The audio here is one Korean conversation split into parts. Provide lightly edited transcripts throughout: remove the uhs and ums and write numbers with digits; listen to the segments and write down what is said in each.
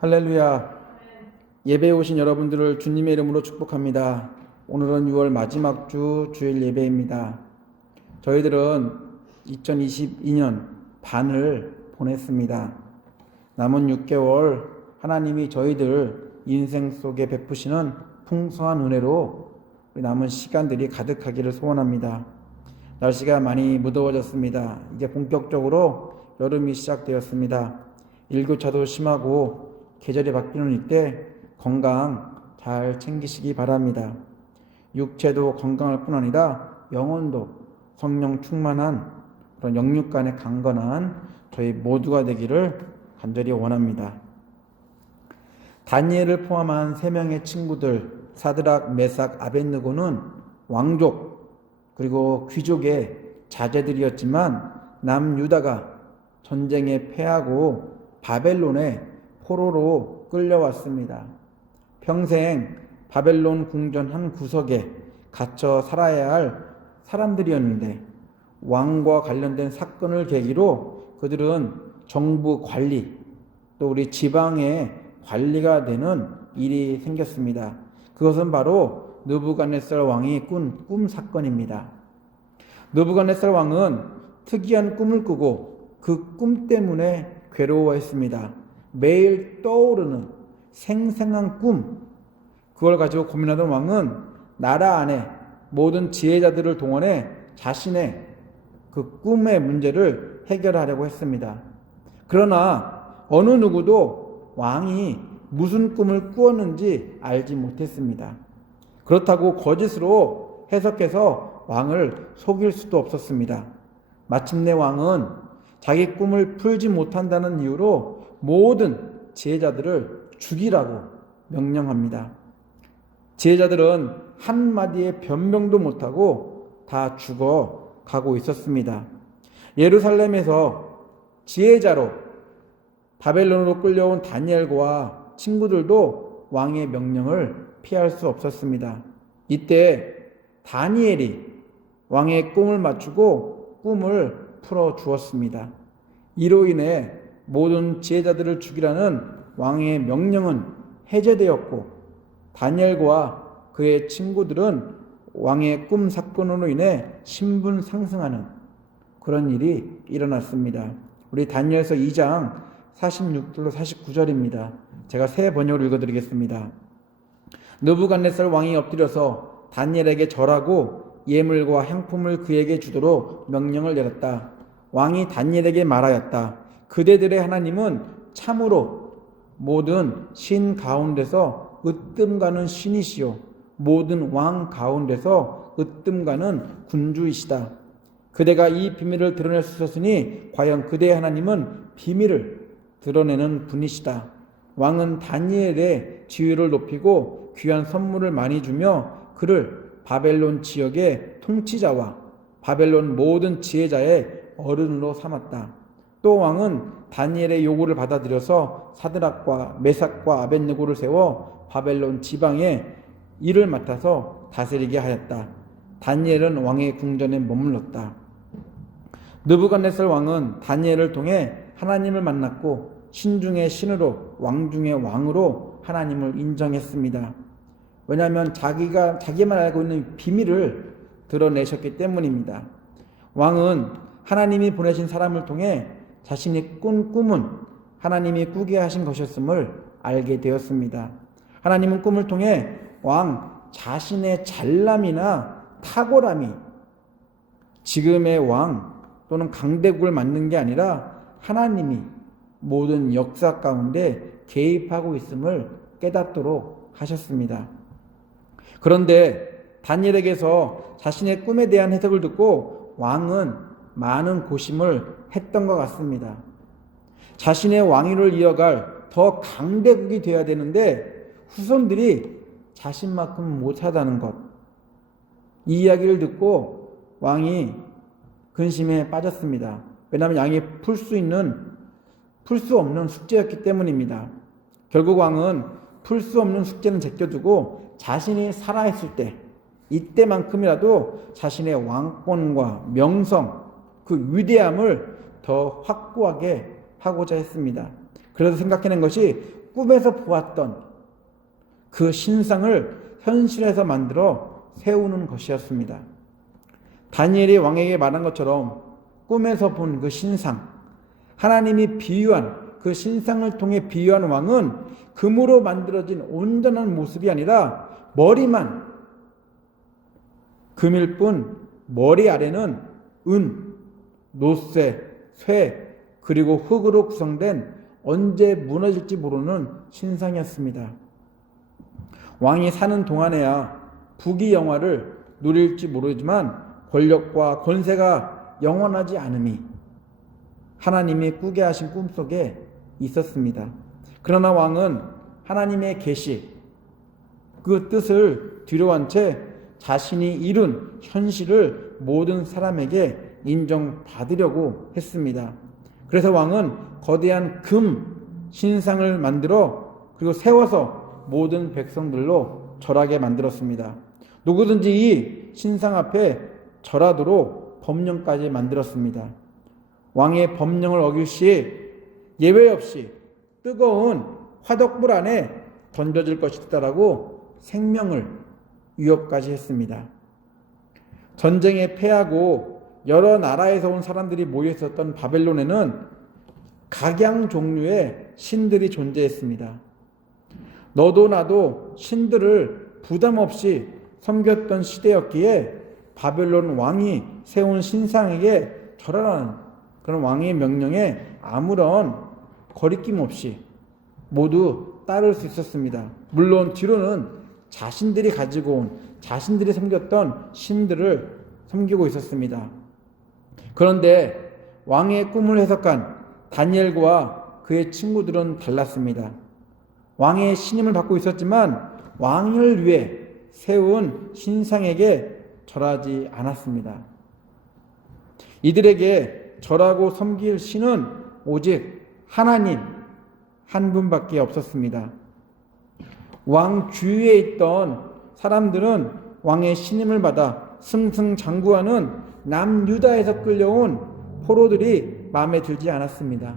할렐루야. 예배에 오신 여러분들을 주님의 이름으로 축복합니다. 오늘은 6월 마지막 주 주일 예배입니다. 저희들은 2022년 반을 보냈습니다. 남은 6개월 하나님이 저희들 인생 속에 베푸시는 풍성한 은혜로 남은 시간들이 가득하기를 소원합니다. 날씨가 많이 무더워졌습니다. 이제 본격적으로 여름이 시작되었습니다. 일교차도 심하고 계절이 바뀌는 이때 건강 잘 챙기시기 바랍니다. 육체도 건강할 뿐 아니라 영혼도 성령 충만한 그런 영육 간의 강건한 저희 모두가 되기를 간절히 원합니다. 다니엘을 포함한 3명의 친구들 사드락, 메삭, 아벳느고는 왕족 그리고 귀족의 자제들이었지만 남유다가 전쟁에 패하고 바벨론에 포로로 끌려왔습니다. 평생 바벨론 궁전 한 구석에 갇혀 살아야 할 사람들이었는데 왕과 관련된 사건을 계기로 그들은 정부 관리 또 우리 지방의 관리가 되는 일이 생겼습니다. 그것은 바로 느부갓네살 왕이 꾼 꿈 사건입니다. 느부갓네살 왕은 특이한 꿈을 꾸고 그 꿈 때문에 괴로워했습니다. 매일 떠오르는 생생한 꿈, 그걸 가지고 고민하던 왕은 나라 안에 모든 지혜자들을 동원해 자신의 그 꿈의 문제를 해결하려고 했습니다. 그러나 어느 누구도 왕이 무슨 꿈을 꾸었는지 알지 못했습니다. 그렇다고 거짓으로 해석해서 왕을 속일 수도 없었습니다. 마침내 왕은 자기 꿈을 풀지 못한다는 이유로 모든 지혜자들을 죽이라고 명령합니다. 지혜자들은 한마디의 변명도 못하고 다 죽어가고 있었습니다. 예루살렘에서 지혜자로 바벨론으로 끌려온 다니엘과 친구들도 왕의 명령을 피할 수 없었습니다. 이때 다니엘이 왕의 꿈을 맞추고 꿈을 풀어 주었습니다. 이로 인해 모든 지혜자들을 죽이라는 왕의 명령은 해제되었고 다니엘과 그의 친구들은 왕의 꿈 사건으로 인해 신분 상승하는 그런 일이 일어났습니다. 우리 다니엘서 2장 46절로 49절입니다. 제가 새 번역을 읽어드리겠습니다. 느부갓네살 왕이 엎드려서 다니엘에게 절하고 예물과 향품을 그에게 주도록 명령을 내렸다. 왕이 다니엘에게 말하였다. 그대들의 하나님은 참으로 모든 신 가운데서 으뜸가는 신이시요 모든 왕 가운데서 으뜸가는 군주이시다. 그대가 이 비밀을 드러낼 수 있었으니 과연 그대의 하나님은 비밀을 드러내는 분이시다. 왕은 다니엘의 지위를 높이고 귀한 선물을 많이 주며 그를 바벨론 지역의 통치자와 바벨론 모든 지혜자의 어른으로 삼았다. 또 왕은 다니엘의 요구를 받아들여서 사드락과 메삭과 아벳느고를 세워 바벨론 지방에 일을 맡아서 다스리게 하였다. 다니엘은 왕의 궁전에 머물렀다. 느부갓네살 왕은 다니엘을 통해 하나님을 만났고 신 중의 신으로 왕 중의 왕으로 하나님을 인정했습니다. 왜냐하면 자기만 알고 있는 비밀을 드러내셨기 때문입니다. 왕은 하나님이 보내신 사람을 통해 자신이 꾼 꿈은 하나님이 꾸게 하신 것이었음을 알게 되었습니다. 하나님은 꿈을 통해 왕 자신의 잘남이나 탁월함이 지금의 왕 또는 강대국을 만든 게 아니라 하나님이 모든 역사 가운데 개입하고 있음을 깨닫도록 하셨습니다. 그런데 다니엘에게서 자신의 꿈에 대한 해석을 듣고 왕은 많은 고심을 했던 것 같습니다. 자신의 왕위를 이어갈 더 강대국이 되어야 되는데 후손들이 자신만큼 못하다는 것. 이 이야기를 듣고 왕이 근심에 빠졌습니다. 왜냐하면 왕이 풀 수 없는 숙제였기 때문입니다. 결국 왕은 풀 수 없는 숙제는 제껴두고 자신이 살아있을 때 이때만큼이라도 자신의 왕권과 명성 그 위대함을 더 확고하게 하고자 했습니다. 그래서 생각해낸 것이 꿈에서 보았던 그 신상을 현실에서 만들어 세우는 것이었습니다. 다니엘이 왕에게 말한 것처럼 꿈에서 본 그 신상, 하나님이 비유한 그 신상을 통해 비유한 왕은 금으로 만들어진 온전한 모습이 아니라 머리만 금일 뿐 머리 아래는 은, 노쇠, 쇠 그리고 흙으로 구성된 언제 무너질지 모르는 신상이었습니다. 왕이 사는 동안에야 부귀 영화를 누릴지 모르지만 권력과 권세가 영원하지 않음이 하나님이 꾸게 하신 꿈속에 있었습니다. 그러나 왕은 하나님의 계시, 그 뜻을 뒤로한 채 자신이 이룬 현실을 모든 사람에게 인정받으려고 했습니다. 그래서 왕은 거대한 금 신상을 만들어 그리고 세워서 모든 백성들로 절하게 만들었습니다. 누구든지 이 신상 앞에 절하도록 법령까지 만들었습니다. 왕의 법령을 어길 시 예외 없이 뜨거운 화덕불 안에 던져질 것이다라고 생명을 위협까지 했습니다. 전쟁에 패하고 여러 나라에서 온 사람들이 모여 있었던 바벨론에는 각양 종류의 신들이 존재했습니다. 너도 나도 신들을 부담 없이 섬겼던 시대였기에 바벨론 왕이 세운 신상에게 절하라는 그런 왕의 명령에 아무런 거리낌 없이 모두 따를 수 있었습니다. 물론 뒤로는 자신들이 가지고 온 자신들이 섬겼던 신들을 섬기고 있었습니다. 그런데 왕의 꿈을 해석한 다니엘과 그의 친구들은 달랐습니다. 왕의 신임을 받고 있었지만 왕을 위해 세운 신상에게 절하지 않았습니다. 이들에게 절하고 섬길 신은 오직 하나님 한 분밖에 없었습니다. 왕 주위에 있던 사람들은 왕의 신임을 받아 승승장구하는 남유다에서 끌려온 포로들이 마음에 들지 않았습니다.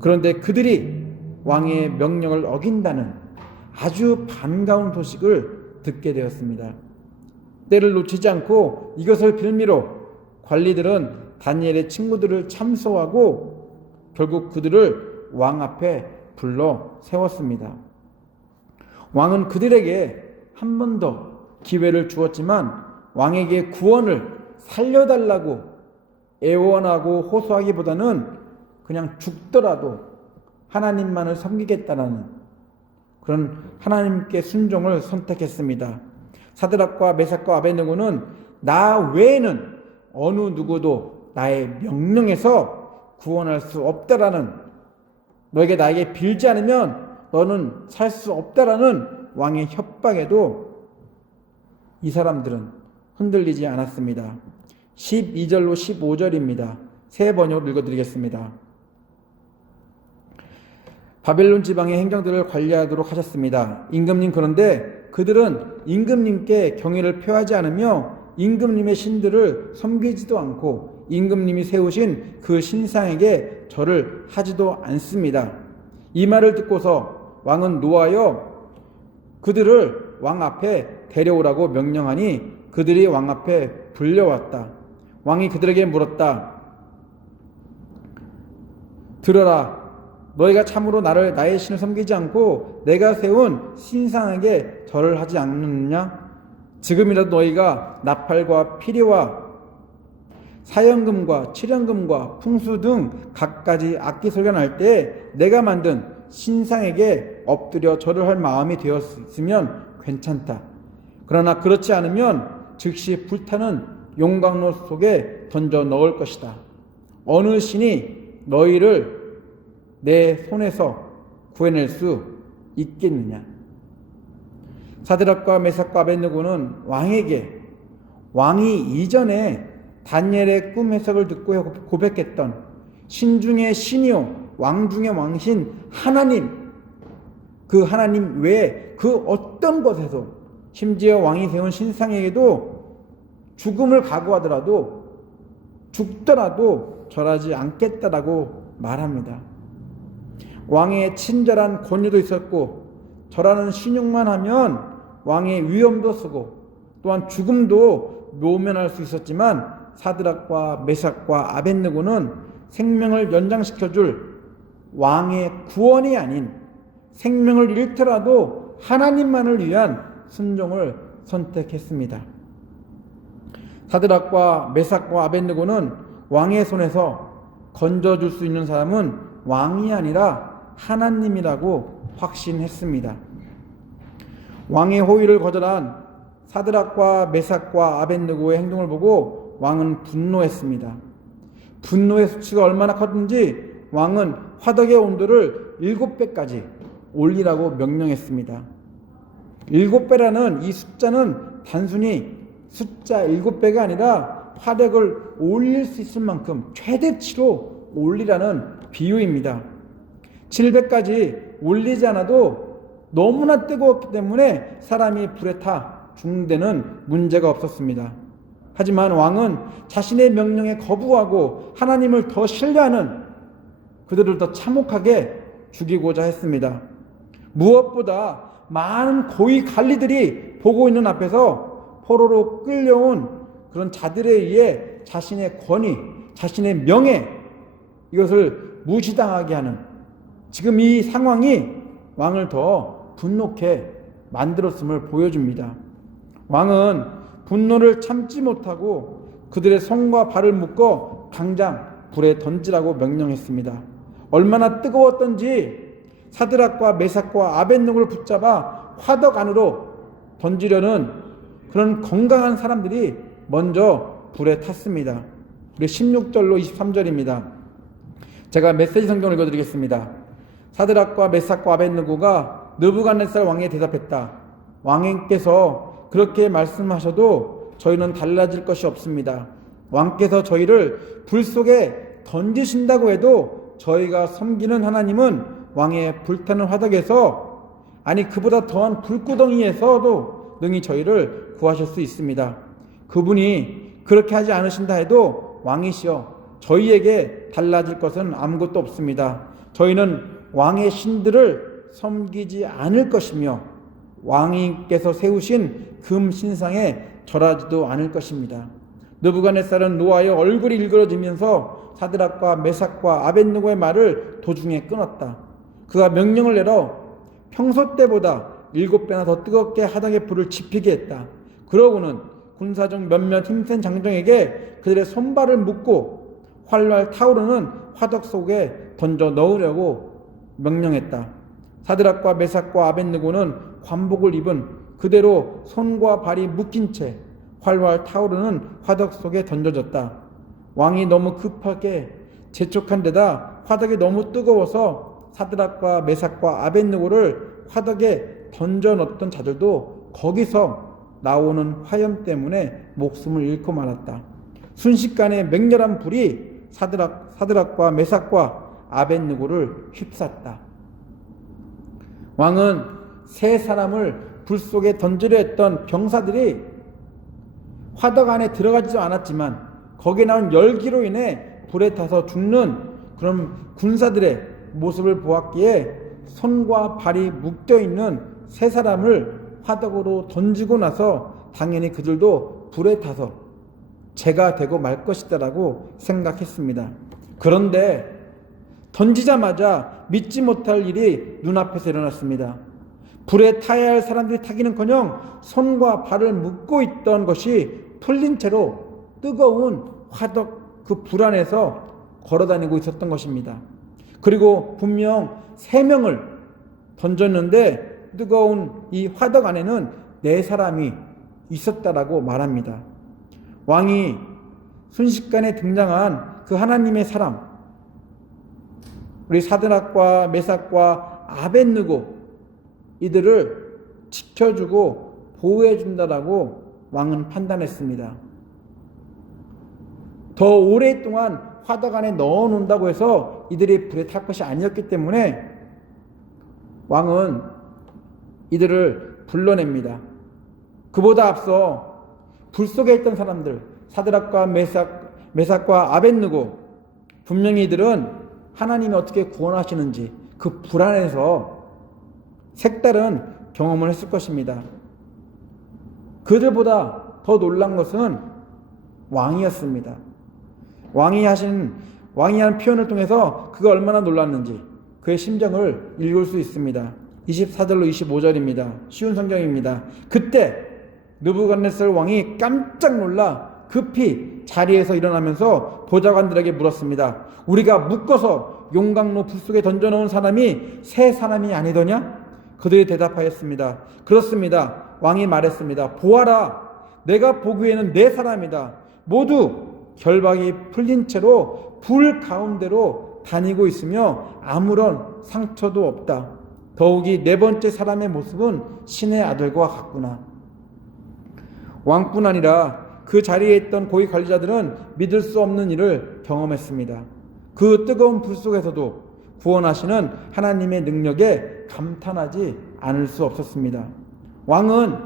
그런데 그들이 왕의 명령을 어긴다는 아주 반가운 소식을 듣게 되었습니다. 때를 놓치지 않고 이것을 빌미로 관리들은 다니엘의 친구들을 참소하고 결국 그들을 왕 앞에 불러 세웠습니다. 왕은 그들에게 한 번 더 기회를 주었지만 왕에게 구원을 살려달라고 애원하고 호소하기보다는 그냥 죽더라도 하나님만을 섬기겠다는 그런 하나님께 순종을 선택했습니다. 사드락과 메삭과 아베느고는 나 외에는 어느 누구도 나의 명령에서 구원할 수 없다라는, 너에게 나에게 빌지 않으면 너는 살 수 없다라는 왕의 협박에도 이 사람들은 흔들리지 않았습니다. 12절로 15절입니다. 새 번역으로 읽어드리겠습니다. 바벨론 지방의 행정들을 관리하도록 하셨습니다. 임금님, 그런데 그들은 임금님께 경의를 표하지 않으며 임금님의 신들을 섬기지도 않고 임금님이 세우신 그 신상에게 절을 하지도 않습니다. 이 말을 듣고서 왕은 노하여 그들을 왕 앞에 데려오라고 명령하니 그들이 왕 앞에 불려왔다. 왕이 그들에게 물었다. 들어라. 너희가 참으로 나의 신을 섬기지 않고 내가 세운 신상에게 절을 하지 않느냐? 지금이라도 너희가 나팔과 피리와 사연금과 칠연금과 풍수 등 갖가지 악기 소리가 날 때 내가 만든 신상에게 엎드려 절을 할 마음이 되었으면 괜찮다. 그러나 그렇지 않으면 즉시 불타는 용광로 속에 던져 넣을 것이다. 어느 신이 너희를 내 손에서 구해낼 수 있겠느냐? 사드락과 메삭과 아벳느고는 왕에게 왕이 이전에 다니엘의 꿈 해석을 듣고 고백했던 신 중의 신이요 왕 중의 왕신 하나님, 그 하나님 외에 그 어떤 것에서 심지어 왕이 세운 신상에게도 죽음을 각오하더라도 죽더라도 절하지 않겠다라고 말합니다. 왕의 친절한 권유도 있었고 저라는 신용만 하면 왕의 위엄도 쓰고 또한 죽음도 모면할 수 있었지만 사드락과 메삭과 아벳느고는 생명을 연장시켜줄 왕의 구원이 아닌 생명을 잃더라도 하나님만을 위한 순종을 선택했습니다. 사드락과 메삭과 아벳느고는 왕의 손에서 건져줄 수 있는 사람은 왕이 아니라 하나님이라고 확신했습니다. 왕의 호의를 거절한 사드락과 메삭과 아벳느고의 행동을 보고 왕은 분노했습니다. 분노의 수치가 얼마나 컸는지 왕은 화덕의 온도를 7배까지 올리라고 명령했습니다. 7배라는 이 숫자는 단순히 숫자 7배가 아니라 화덕을 올릴 수 있을 만큼 최대치로 올리라는 비유입니다. 7배까지 올리지 않아도 너무나 뜨거웠기 때문에 사람이 불에 타 죽는 데는 문제가 없었습니다. 하지만 왕은 자신의 명령에 거부하고 하나님을 더 신뢰하는 그들을 더 참혹하게 죽이고자 했습니다. 무엇보다 많은 고위 관리들이 보고 있는 앞에서 포로로 끌려온 그런 자들에 의해 자신의 권위, 자신의 명예 이것을 무시당하게 하는 지금 이 상황이 왕을 더 분노케 만들었음을 보여줍니다. 왕은 분노를 참지 못하고 그들의 손과 발을 묶어 당장 불에 던지라고 명령했습니다. 얼마나 뜨거웠던지 사드락과 메삭과 아벳느고를 붙잡아 화덕 안으로 던지려는 그런 건강한 사람들이 먼저 불에 탔습니다. 우리 16절로 23절입니다. 제가 메시지 성경을 읽어드리겠습니다. 사드락과 메삭과 아벳느고가 느부갓네살 왕에게 대답했다. 왕께서 그렇게 말씀하셔도 저희는 달라질 것이 없습니다. 왕께서 저희를 불 속에 던지신다고 해도 저희가 섬기는 하나님은 왕의 불타는 화덕에서 아니 그보다 더한 불구덩이에서도 능히 저희를 구하실 수 있습니다. 그분이 그렇게 하지 않으신다 해도 왕이시여 저희에게 달라질 것은 아무것도 없습니다. 저희는 왕의 신들을 섬기지 않을 것이며 왕께서 세우신 금 신상에 절하지도 않을 것입니다. 느부갓네살은 노하여 얼굴이 일그러지면서 사드락과 메삭과 아벳느고의 말을 도중에 끊었다. 그가 명령을 내려 평소 때보다 7배나 더 뜨겁게 화덕의 불을 지피게 했다. 그러고는 군사중 몇몇 힘센 장정에게 그들의 손발을 묶고 활활 타오르는 화덕 속에 던져 넣으려고 명령했다. 사드락과 메삭과 아벳느고는 관복을 입은 그대로 손과 발이 묶인 채 활활 타오르는 화덕 속에 던져졌다. 왕이 너무 급하게 재촉한 데다 화덕이 너무 뜨거워서 사드락과 메삭과 아벳느고를 화덕에 던져 넣었던 자들도 거기서 나오는 화염 때문에 목숨을 잃고 말았다. 순식간에 맹렬한 불이 사드락과 메삭과 아벳느고를 휩쌌다. 왕은 세 사람을 불 속에 던지려 했던 병사들이 화덕 안에 들어가지도 않았지만 거기에 나온 열기로 인해 불에 타서 죽는 그런 군사들의 모습을 보았기에 손과 발이 묶여있는 세 사람을 화덕으로 던지고 나서 당연히 그들도 불에 타서 재가 되고 말 것이다라고 생각했습니다. 그런데 던지자마자 믿지 못할 일이 눈앞에서 일어났습니다. 불에 타야 할 사람들이 타기는커녕 손과 발을 묶고 있던 것이 풀린 채로 뜨거운 화덕 그 불 안에서 걸어다니고 있었던 것입니다. 그리고 분명 3명을 던졌는데 뜨거운 이 화덕 안에는 4사람이 있었다라고 말합니다. 왕이 순식간에 등장한 그 하나님의 사람, 우리 사드락과 메삭과 아벳느고 이들을 지켜주고 보호해준다라고 왕은 판단했습니다. 더 오랫동안 화덕 안에 넣어놓는다고 해서 이들이 불에 탈 것이 아니었기 때문에 왕은 이들을 불러냅니다. 그보다 앞서 불 속에 있던 사람들 사드락과 메삭과 아벳느고 분명히 이들은 하나님이 어떻게 구원하시는지 그 불안에서 색다른 경험을 했을 것입니다. 그들보다 더 놀란 것은 왕이었습니다. 왕이 한 표현을 통해서 그가 얼마나 놀랐는지 그의 심정을 읽을 수 있습니다. 24절로 25절입니다. 쉬운 성경입니다. 그때 느부갓네살 왕이 깜짝 놀라 급히 자리에서 일어나면서 보좌관들에게 물었습니다. 우리가 묶어서 용광로 불 속에 던져놓은 사람이 세 사람이 아니더냐? 그들이 대답하였습니다. 그렇습니다. 왕이 말했습니다. 보아라, 내가 보기에는 네 사람이다. 모두 결박이 풀린 채로 불 가운데로 다니고 있으며 아무런 상처도 없다. 더욱이 네 번째 사람의 모습은 신의 아들과 같구나. 왕뿐 아니라 그 자리에 있던 고위 관리자들은 믿을 수 없는 일을 경험했습니다. 그 뜨거운 불 속에서도 구원하시는 하나님의 능력에 감탄하지 않을 수 없었습니다. 왕은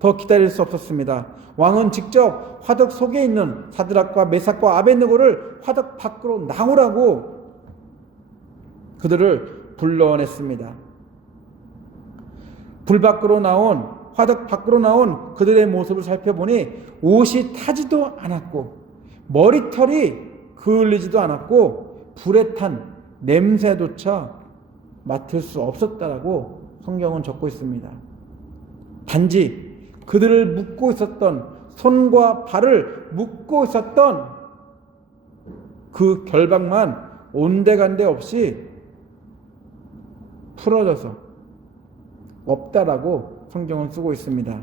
더 기다릴 수 없었습니다. 왕은 직접 화덕 속에 있는 사드락과 메삭과 아벳느고를 화덕 밖으로 나오라고 그들을 불러냈습니다. 화덕 밖으로 나온 그들의 모습을 살펴보니 옷이 타지도 않았고 머리털이 그을리지도 않았고 불에 탄 냄새조차 맡을 수 없었다라고 성경은 적고 있습니다. 단지 그들을 묶고 있었던, 손과 발을 묶고 있었던 그 결박만 온데간데 없이 풀어져서 없다라고 성경은 쓰고 있습니다.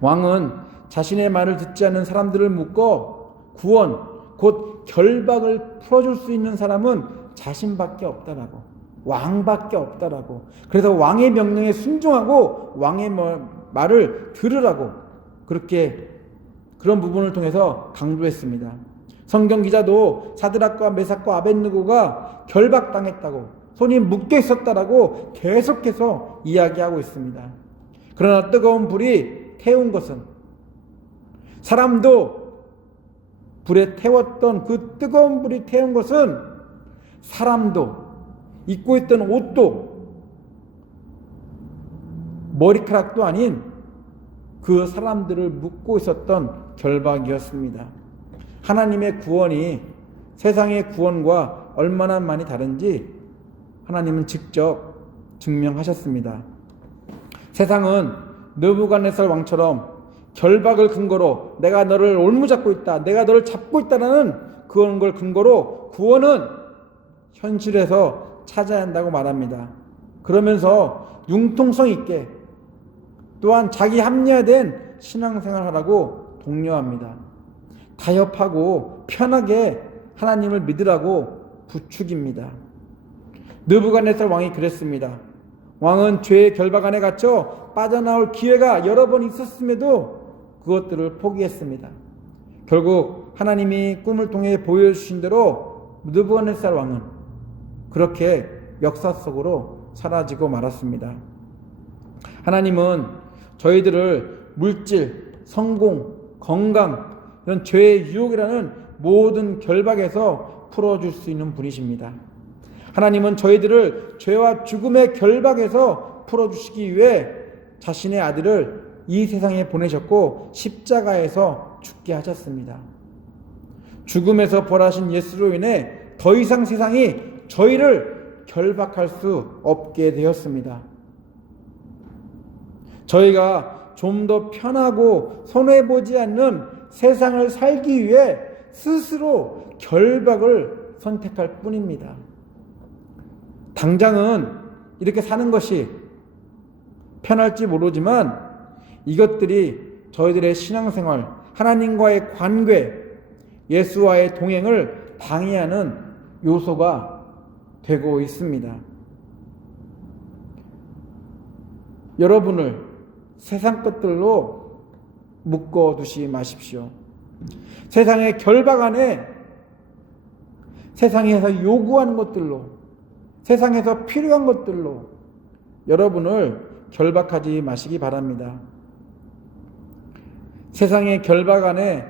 왕은 자신의 말을 듣지 않는 사람들을 묶어 구원, 곧 결박을 풀어줄 수 있는 사람은 자신밖에 없다라고, 왕밖에 없다라고, 그래서 왕의 명령에 순종하고 왕의 말을 들으라고 그런 부분을 통해서 강조했습니다. 성경 기자도 사드락과 메삭과 아벳느고가 결박당했다고, 손이 묶여 있었다라고 계속해서 이야기하고 있습니다. 그러나 뜨거운 불이 태운 것은, 사람도 불에 태웠던 그 뜨거운 불이 태운 것은 사람도, 입고 있던 옷도, 머리카락도 아닌 그 사람들을 묶고 있었던 결박이었습니다. 하나님의 구원이 세상의 구원과 얼마나 많이 다른지 하나님은 직접 증명하셨습니다. 세상은 느부갓네살 왕처럼 결박을 근거로 내가 너를 올무잡고 있다, 내가 너를 잡고 있다라는 그런 걸 근거로 구원은 현실에서 찾아야 한다고 말합니다. 그러면서 융통성 있게 또한 자기 합리화된 신앙생활을 하라고 독려합니다. 타협하고 편하게 하나님을 믿으라고 부추깁니다. 느부갓네살 왕이 그랬습니다. 왕은 죄의 결박 안에 갇혀 빠져나올 기회가 여러 번 있었음에도 그것들을 포기했습니다. 결국 하나님이 꿈을 통해 보여주신 대로 느부갓네살 왕은 그렇게 역사 속으로 사라지고 말았습니다. 하나님은 저희들을 물질, 성공, 건강, 이런 죄의 유혹이라는 모든 결박에서 풀어줄 수 있는 분이십니다. 하나님은 저희들을 죄와 죽음의 결박에서 풀어주시기 위해 자신의 아들을 이 세상에 보내셨고 십자가에서 죽게 하셨습니다. 죽음에서 벌하신 예수로 인해 더 이상 세상이 저희를 결박할 수 없게 되었습니다. 저희가 좀 더 편하고 손해보지 않는 세상을 살기 위해 스스로 결박을 선택할 뿐입니다. 당장은 이렇게 사는 것이 편할지 모르지만 이것들이 저희들의 신앙생활, 하나님과의 관계, 예수와의 동행을 방해하는 요소가 되고 있습니다. 여러분을 세상 것들로 묶어두지 마십시오. 세상의 결박 안에 세상에서 요구하는 것들로, 세상에서 필요한 것들로 여러분을 결박하지 마시기 바랍니다. 세상의 결박 안에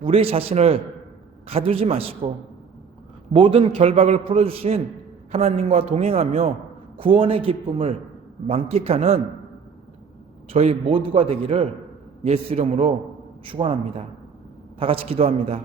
우리 자신을 가두지 마시고 모든 결박을 풀어주신 하나님과 동행하며 구원의 기쁨을 만끽하는 저희 모두가 되기를 예수 이름으로 축원합니다. 다 같이 기도합니다.